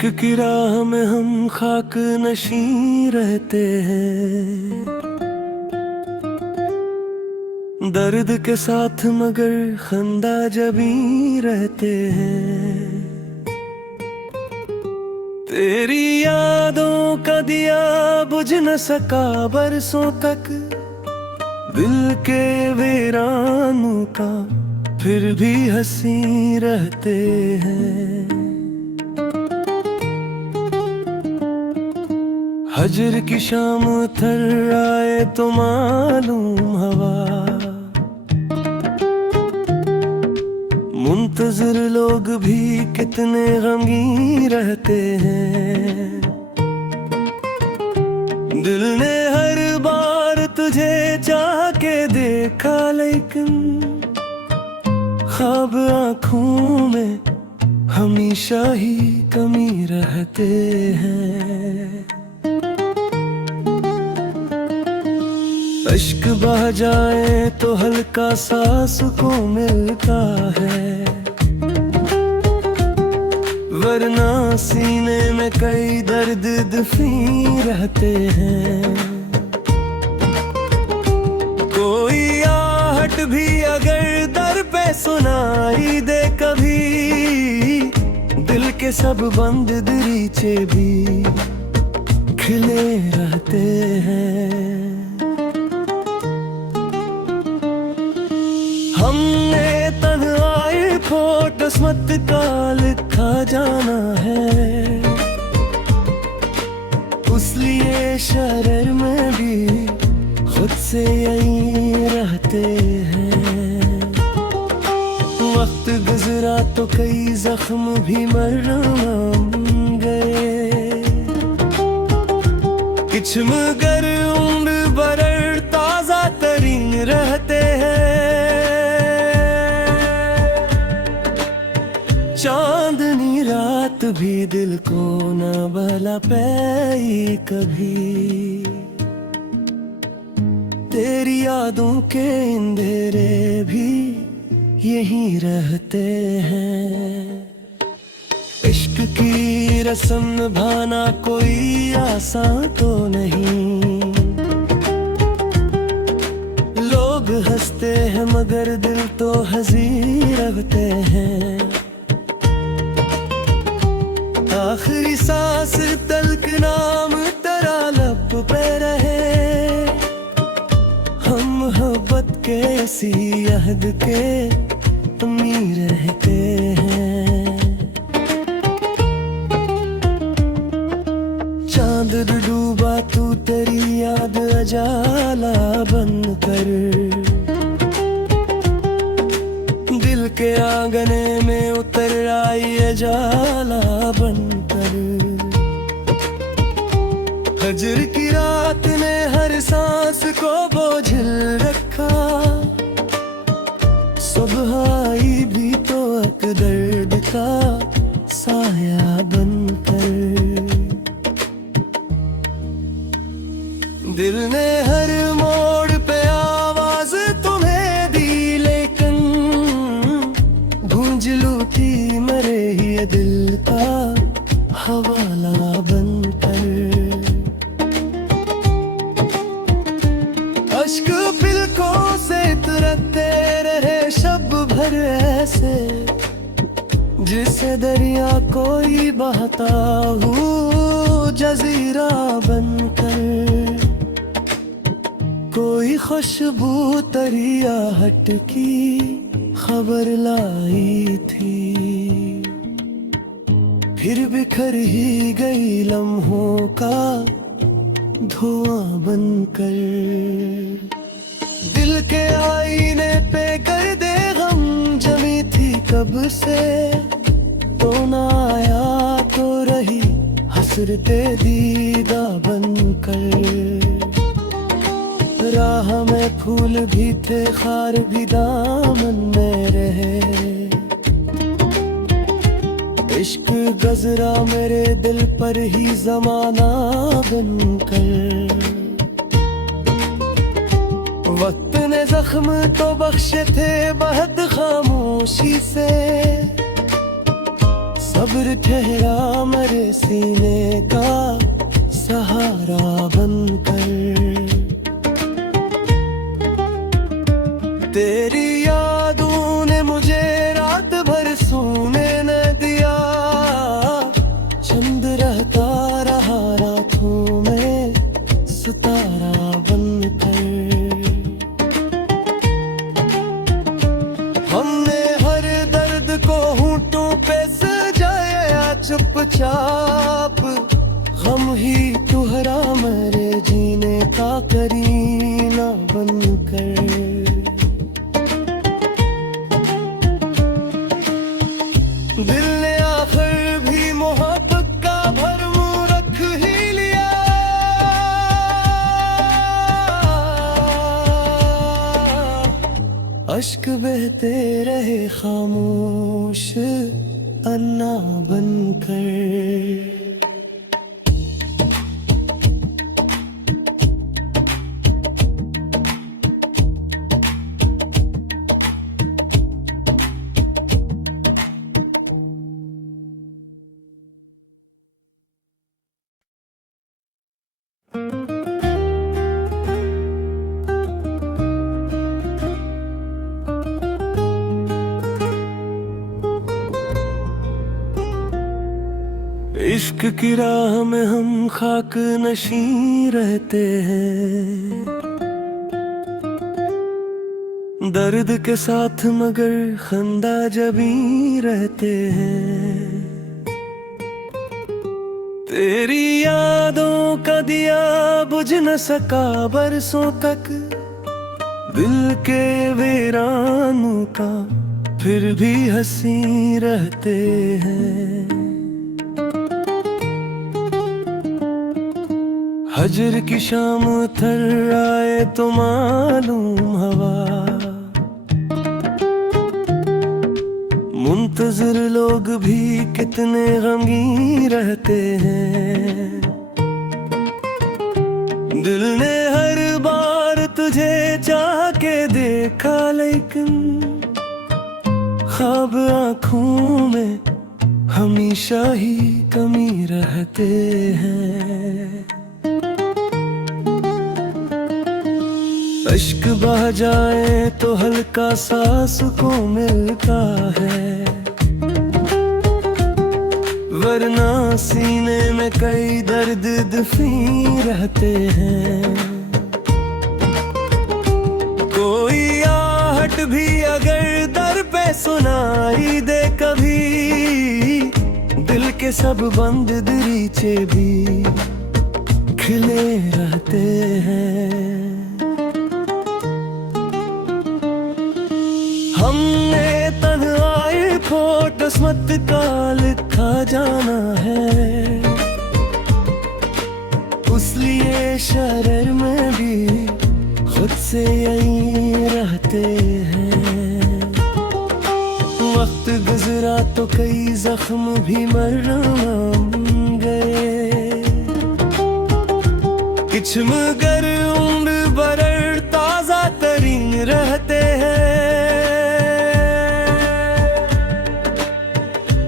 इश्क की राह में हम खाक नशीं रहते हैं, दर्द के साथ मगर खंदा जबी रहते हैं। तेरी यादों का दिया बुझ न सका बरसों तक, दिल के वीरानों का फिर भी हंसी रहते हैं। हजर की शाम थर आए तो मालूम हवा, मुंतजर लोग भी कितने गमगीन रहते हैं। दिल ने हर बार तुझे चाह के देखा, लेकिन ख्वाब आँखों में हमेशा ही कमी रहते हैं। अश्क बह जाए तो हल्का सा सुकून मिलता है, वरना सीने में कई दर्द दफी रहते हैं। कोई आहट भी अगर दर पे सुनाई दे कभी, दिल के सब बंद दरीचे भी खिले रहते हैं। हमने तन्हाई को किस्मत का लिखा जाना है, उसलिए शरर में भी खुद से यहीं रहते हैं। वक्त गुजरा तो कई जख्म भी मरहम गए, कुछ मगर उम्र बरर ताजा तरीन रहते हैं। चांदनी रात भी दिल को न भला पाई कभी, तेरी यादों के अंधेरे भी यहीं रहते हैं। इश्क की रस्म निभाना कोई आसान तो नहीं, लोग हंसते हैं मगर दिल तो हंसी रखते हैं। आखिरी सांस तलक नाम तेरा लब पे रहे, हम मोहब्बत के इसी अहद के अमीर रहते हैं। चांद डूबा तू तेरी याद अजाला बन कर, दिल के आंगने में उतर आई अजाला बनकर। हजर की रात ने हर सांस को बोझिल रखा, सुबह आई भी तो एक दर्द का साया बनकर। दिल ने हर मोड़ पे आवाज तुम्हें दी, लेकिन गूंज लूटी मरे ही दिल का हवाला बनकर। अश्क पलकों से तुरते रहे शब भर ऐसे, जिसे दरिया कोई बहता हो जजीरा बनकर। कोई खुशबू तरिया हट की खबर लाई थी, फिर बिखर ही गई लम्हों का धुआं बनकर। दिल के आईने पे कर दे गम जमी थी कब से, तो ना आया तो रही हसरते दीदा बनकर। राह में फूल भी थे खार भी दामन में रहे, इश्क गजरा मेरे दिल पर ही जमाना बनकर। वक्त ने जख्म तो बख्शे थे बहुत खामोशी से, सब्र ठहरा मेरे सीने का सहारा बनकर। तेरी यादों ने मुझे रात भर सोने न दिया, चंद रहता रहा रातों में सितारा बनकर। हमने हर दर्द को होंठों पे सजाया चुपचाप, गम ही तुहरा मेरे जीने का करीना बनकर। दिल ने आखिर भी मोहब्बत का भरम रख ही लिया, अश्क बहते रहे खामोश अन्ना बनकर। इश्क की राह में हम खाक नशी रहते हैं, दर्द के साथ मगर खंदा जबी रहते हैं। तेरी यादों का दिया बुझ न सका बरसों तक, दिल के वीरानों का फिर भी हंसी रहते हैं। हजर की शाम थर आए तो मालूम हवा, मुंतजर लोग भी कितने गमगीन रहते हैं। दिल ने हर बार तुझे चाह के देखा, लेकिन ख्वाब आँखों में हमेशा ही कमी रहते हैं। अश्क बह जाए तो हल्का सा सुकून मिलता है, वरना सीने में कई दर्द दफी रहते हैं। कोई आहट भी अगर दर पे सुनाई दे कभी, दिल के सब बंद दरीचे भी खिले रहते हैं। हमने तन्हाई को किस्मत का लिखा जाना है, उसलिए शरर में भी खुद से यहीं रहते हैं। वक्त गुजरा तो कई जख्म भी मरहम गए, कुछ मगर उम्र बरर ताजा तरीन रहते हैं।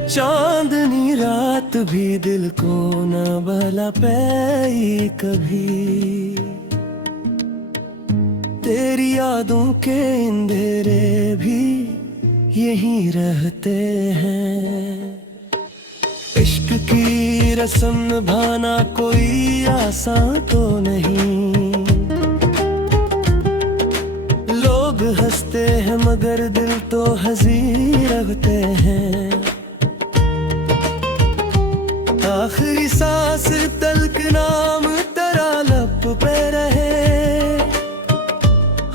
चांदनी रात भी दिल को न भला पाई कभी, तेरी यादों के अंधेरे भी यहीं रहते हैं। इश्क की रस्म निभाना कोई आसान तो नहीं, लोग हंसते हैं मगर दिल तो हंसी रखते हैं। आखिरी सांस तलक नाम तेरा लब पे रहे,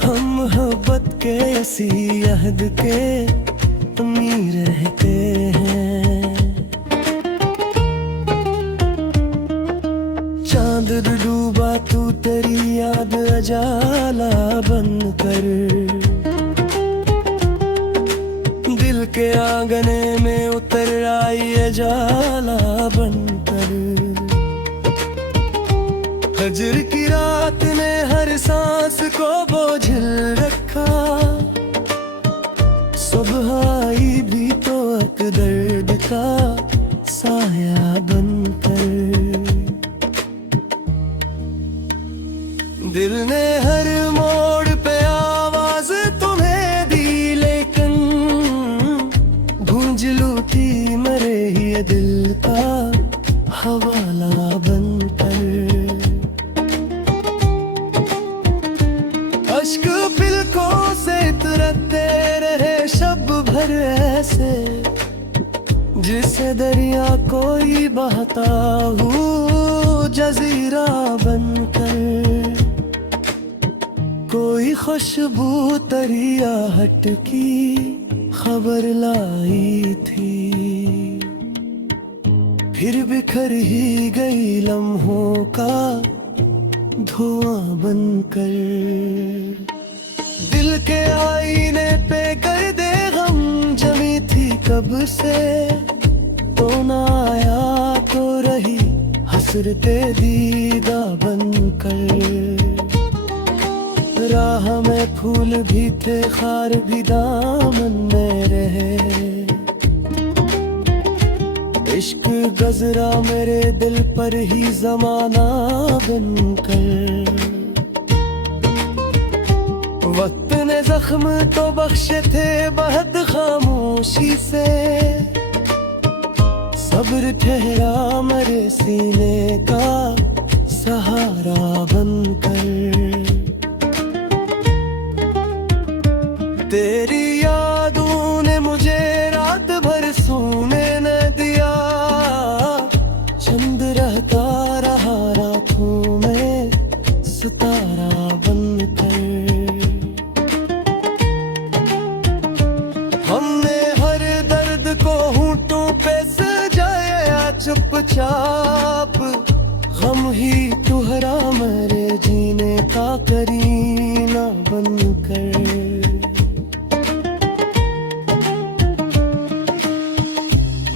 हम मोहब्बत के इसी अहद के अमीर रहते हैं। चांद डूबा तू तेरी याद अजाला बनकर, दिल के आंगने में उतर आई अजाला बनकर। हजर की रात ने हर सांस को बोझिल रखा, सुबह आई भी तो एक दर्द का दिल ने हर मोड़ पे आवाज तुम्हें दी, लेकिन गूंज लूटी मेरे ही दिल का हवाला बनकर। अश्क पलकों से तुरते रहे शब भर ऐसे, जिसे दरिया कोई बहता हूँ जजीरा बनकर। कोई खुशबू तरिया हट की खबर लाई थी, फिर बिखर ही गई लम्हों का धुआं बनकर। दिल के आईने पे कर दे गम जमी थी कब से, तो ना आया तो रही हसरते दीदा बनकर। राह में फूल भी थे खार भी दामन में रहे, इश्क गजरा मेरे दिल पर ही जमाना बनकर। वक्त ने जख्म तो बख्शे थे बहुत खामोशी से, सब्र ठहरा मेरे सीने का सहारा बनकर। तेरी यादों ने मुझे रात भर सोने न दिया, चंद रहता रहा रातों में सितारा बनकर। हमने हर दर्द को होंठों पे सजाया चुपचाप, गम ही तुहरा मेरे जीने का करीना बनकर।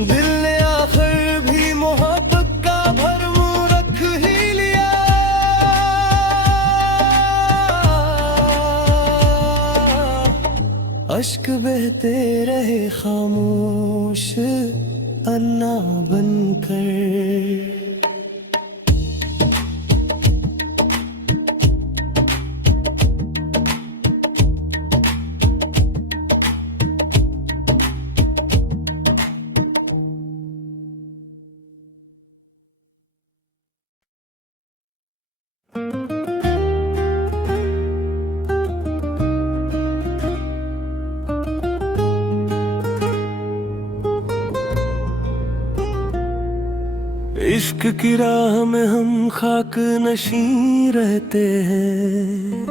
दिल ने आखिर भी मोहब्बत का भरम रख ही लिया, अश्क बहते रहे खामोश अन्ना बनकर। इश्क की राह में हम खाक नशीं रहते हैं,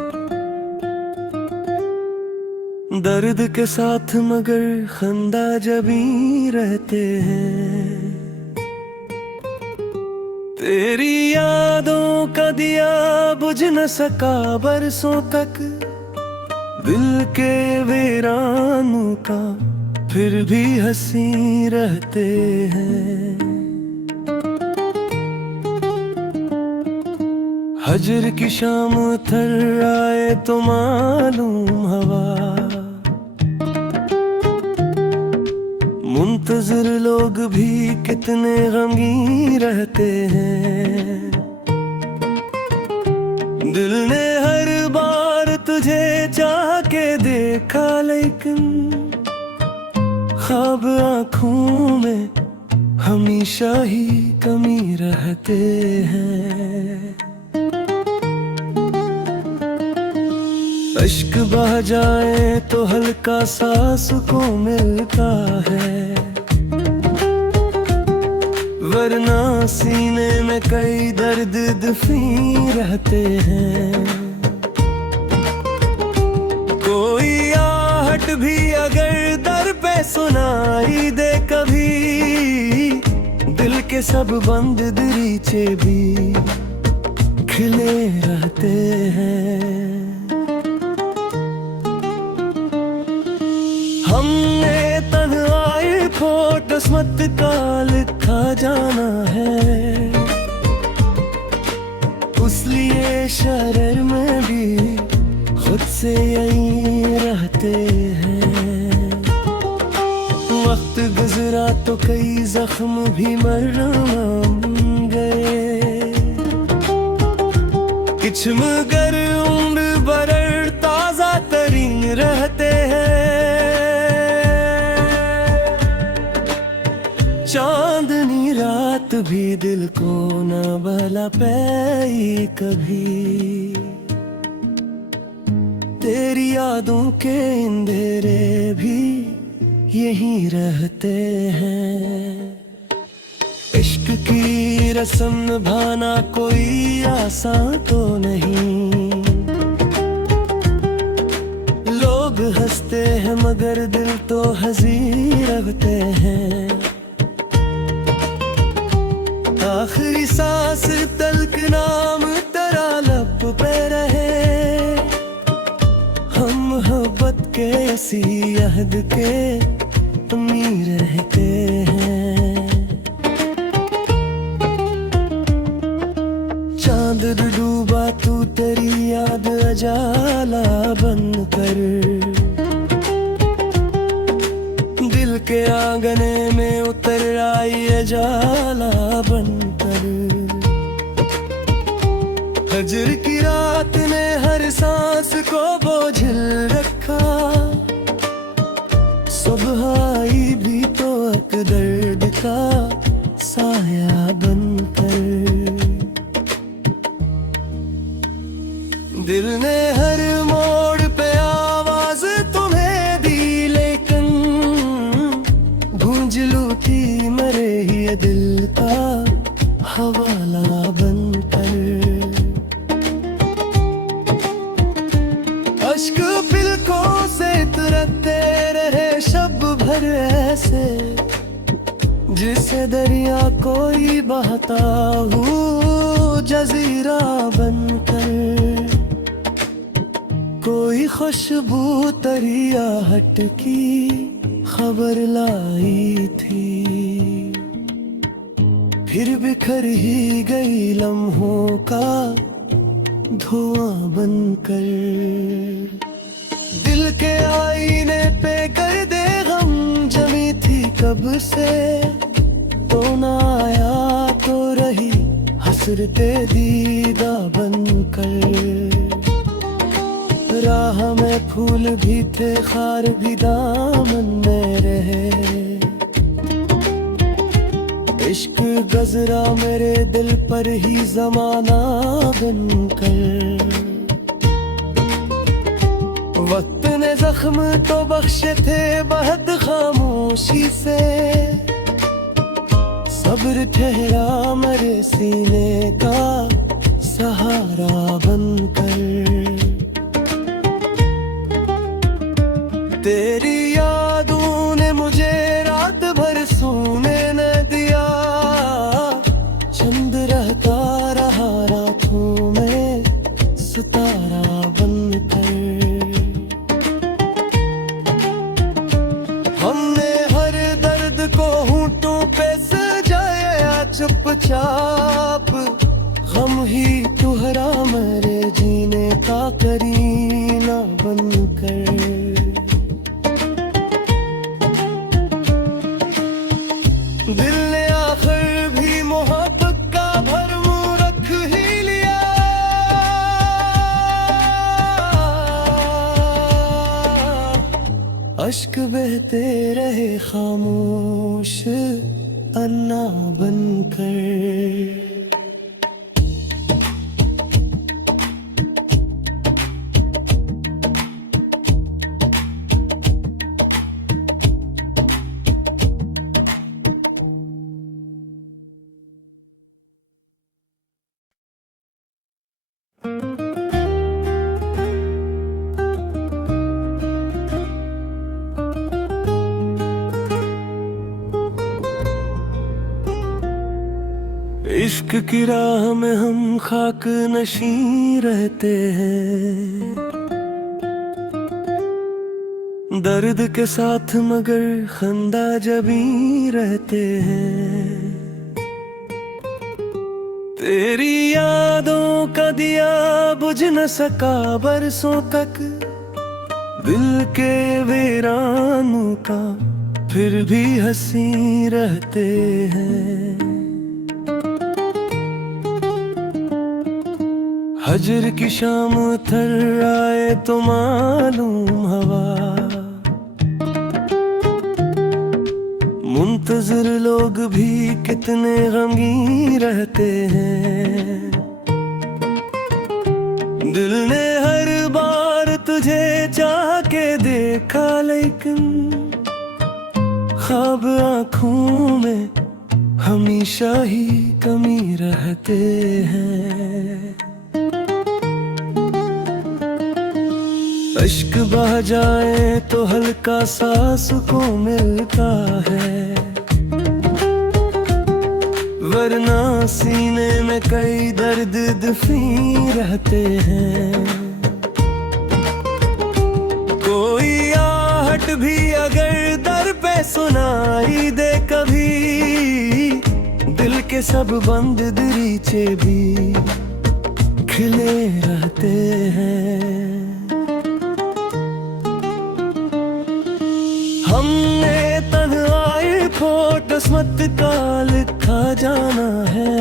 दर्द के साथ मगर खंदा जबी रहते हैं। तेरी यादों का दिया बुझ न सका बरसों तक, दिल के वीरानों का फिर भी हंसी रहते हैं। हजर की शाम थर आए तो मालूम हवा, मुंतजर लोग भी कितने गमगीन रहते हैं। दिल ने हर बार तुझे चाह के देखा, लेकिन ख्वाब आँखों में हमेशा ही कमी रहते हैं। अश्क बह जाए तो हल्का सा सुकून मिलता है, वरना सीने में कई दर्द दफी रहते हैं। कोई आहट भी अगर दर पे सुनाई दे कभी, दिल के सब बंद दरीचे भी खिले रहते हैं। हमने तन्हाई को किस्मत का लिखा जाना है, उसलिए शहर में भी खुद से यहीं रहते हैं। वक्त गुजरा तो कई जख्म भी मरहम गए, किछ मगर भी दिल को न भला पाई कभी। तेरी यादों के अंधेरे भी यहीं रहते हैं। इश्क की रस्म निभाना कोई आसान तो नहीं। लोग हंसते हैं मगर दिल तो हंसी रखते हैं। आखिरी सांस तलक नाम तेरा लब पे रहे। हम मोहब्बत के इसी अहद के अमीर रहते हैं। चांद डूबा तू तेरी याद अजाला बन कर। दिल के आंगने में उतर आई अजाला बनकर। हजर की रात ने हर सांस को बोझिल रखा। सुबह आई भी तो एक दर्द का साया बनकर। दिल ने हर मोड़ पे आवाज तुम्हें दी, लेकिन गूंज लूटी मरे ही दिल का हवाला बनकर। अश्क पलकों से तुरते रहे शब भर ऐसे, जिसे दरिया कोई बहता हूँ जजीरा बनकर। कोई खुशबू तरिया हट की खबर लाई थी, फिर बिखर ही गई लम्हों का धुआं बनकर। दिल के आईने पे कर दे गम जमी थी कब से। तो ना आया तो रही हसरते दीदा बनकर। राह में फूल भी थे खार भी दामन में रहे। इश्क गजरा मेरे दिल पर ही जमाना बनकर। वक्त ने जख्म तो बख्शे थे बहुत खामोशी से। सब्र ठहरा मेरे सीने का सहारा बनकर। तेरी यादों ने मुझे रात भर सोने न दिया। चंद रहता रहा रातों में सितारा बनकर। हमने हर दर्द को होंठों पे सजाया चुपचाप। गम ही तुहरा मेरे जीने का करीना बनकर। दिल ने आखिर भी मोहब्बत का भरम रख ही लिया। अश्क बहते रहे खामोश अन्ना बनकर। इश्क की राह में हम खाक नशीं रहते हैं। दर्द के साथ मगर खंदा जबी रहते हैं। तेरी यादों का दिया बुझ न सका बरसों तक। दिल के वीरानों का फिर भी हंसी रहते हैं। हजर की शाम थर आए तो मालूम हवा। मुंतज़िर लोग भी कितने गमगीन रहते हैं। दिल ने हर बार तुझे चाह के देखा, लेकिन ख्वाब आँखों में हमेशा ही कमी रहते हैं। अश्क बह जाए तो हल्का सा सुकून मिलता है, वरना सीने में कई दर्द दफी रहते हैं। कोई आहट भी अगर दर पे सुनाई दे कभी, दिल के सब बंद दरीचे भी खिले रहते हैं। हमने तन्हाई को किस्मत का लिखा जाना है,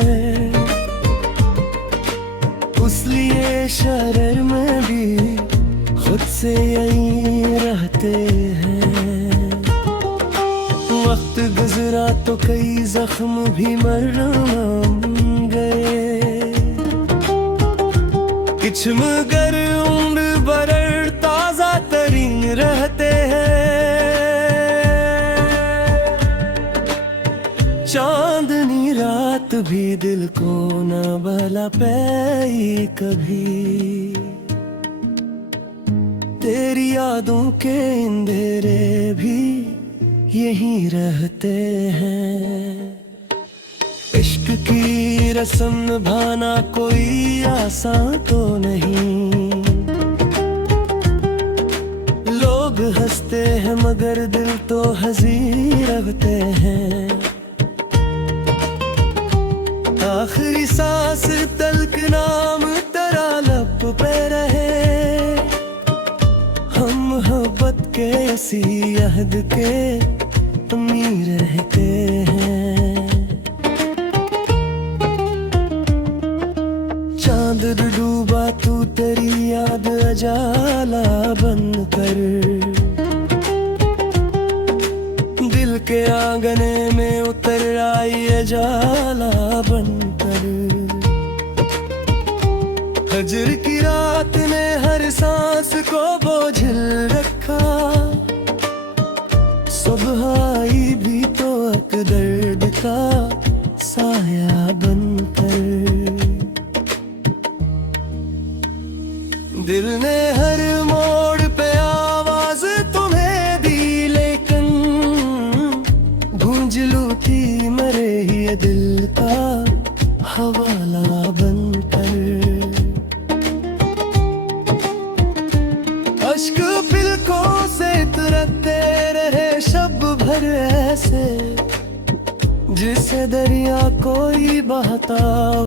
उसलिए शरर में भी खुद से यहीं रहते हैं। वक्त गुजरा तो कई जख्म भी मरहम गए, कुछ मगर उम्र बरर ताजा तरीन रहते हैं। चांदनी रात भी दिल को न भला पाई कभी, तेरी यादों के अंधेरे भी यहीं रहते हैं। इश्क की रस्म निभाना कोई आसान तो नहीं, लोग हंसते हैं मगर दिल तो हंसी रखते हैं। आखिरी सांस तलक नाम तेरा लब पे रहे, हम मोहब्बत के इसी अहद के अमीर रहते हैं। चांद डूबा तू तेरी याद अजाला बन कर, दिल के आंगने में उतर आई अजाला बनकर। हजर की रात ने हर सांस को बोझिल रखा, सुबह आई भी तो एक दर्द का साया बनकर। दिल ने हर मोड़ पे आवाज तुम्हें दी, लेकिन गूंज लूटी मरे ही दिल का हवाला बनकर। अश्क पलकों से तुरते रहे शब भर ऐसे, जिसे दरिया कोई बहता